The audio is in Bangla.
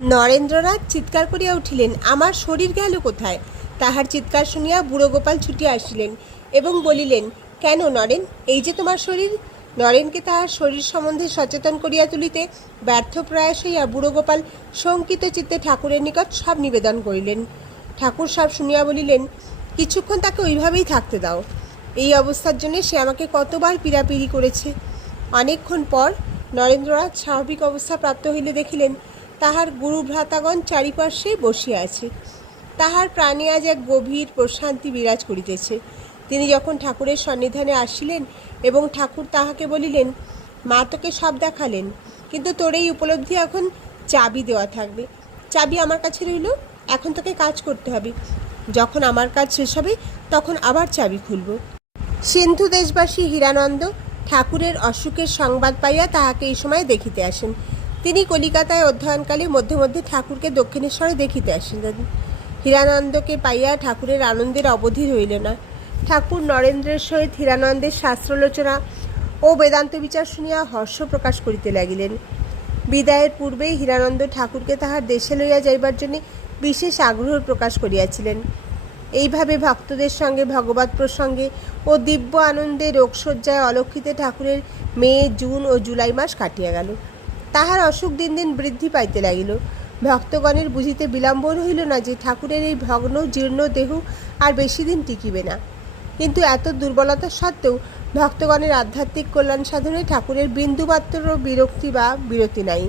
নরেন্দ্রনাথ চিৎকার করিয়া উঠিলেন, আমার শরীর গেল কোথায়? তাহার চিৎকার শুনিয়া বুড়ো গোপাল ছুটিয়া আসিলেন এবং বলিলেন, কেন নরেন, এই যে তোমার শরীর। নরেনকে তাহার শরীর সম্বন্ধে সচেতন করিয়া তুলিতে ব্যর্থ প্রয়াস হইয়া বুড়ো গোপাল শঙ্কিত চিত্তে ঠাকুরের নিকট সব নিবেদন করিলেন। ঠাকুর সব শুনিয়া বলিলেন, কিছুক্ষণ তাকে ওইভাবেই থাকতে দাও। এই অবস্থার জন্যে সে আমাকে কতবার পীড়াপিড়ি করেছে। অনেকক্ষণ পর নরেন্দ্রনাথ স্বাভাবিক অবস্থা প্রাপ্ত হইলে দেখিলেন তাহার গুরু ভ্রাতাগণ চারিপার্শ্বে বসিয়া আছে। তাহার প্রাণে আজ এক গভীর প্রশান্তি বিরাজ করিতেছে। তিনি যখন ঠাকুরের সন্নিধানে আসিলেন এবং ঠাকুর তাহাকে বলিলেন, মা তোকে সব দেখালেন, কিন্তু তোর এই উপলব্ধি এখন চাবি দেওয়া থাকবে। চাবি আমার কাছে রইল, এখন তোকে কাজ করতে হবে। যখন আমার কাজ শেষ হবে তখন আবার চাবি খুলব। সিন্ধু দেশবাসী হীরানন্দ ঠাকুরের অসুখের সংবাদ পাইয়া তাহাকে এই সময় দেখিতে আসেন। তিনি কলিকাতায় অধ্যয়নকালে মধ্যে মধ্যে ঠাকুরকে দক্ষিণেশ্বরে দেখিতে আসিলেন। হীরানন্দকে পাইয়া ঠাকুরের আনন্দের অবধি রইল না। ঠাকুর নরেন্দ্রের সহিত হীরানন্দের শাস্ত্রালোচনা ও বেদান্ত বিচার শুনিয়া হর্ষ প্রকাশ করিতে লাগিলেন। বিদায়ের পূর্বেই হীরানন্দ ঠাকুরকে তাহার দেশে লইয়া যাইবার জন্য বিশেষ আগ্রহ প্রকাশ করিয়াছিলেন। এইভাবে ভক্তদের সঙ্গে ভগবত প্রসঙ্গে ও দিব্য আনন্দে রোগশয্যায় অলক্ষিতে ঠাকুরের মে, জুন ও জুলাই মাস কাটিয়া গেল। তাহার অসুখ দিন দিন বৃদ্ধি পাইতে লাগিল। ভক্তগণের বুঝিতে বিলম্ব হইল না যে ঠাকুরের এই ভগ্ন জীর্ণ দেহ আর বেশি দিন টিকিবে না। কিন্তু এত দুর্বলতা সত্ত্বেও ভক্তগণের আধ্যাত্মিক কল্যাণ সাধনে ঠাকুরের বিন্দুমাত্র বিরক্তি বা বিরতি নাই।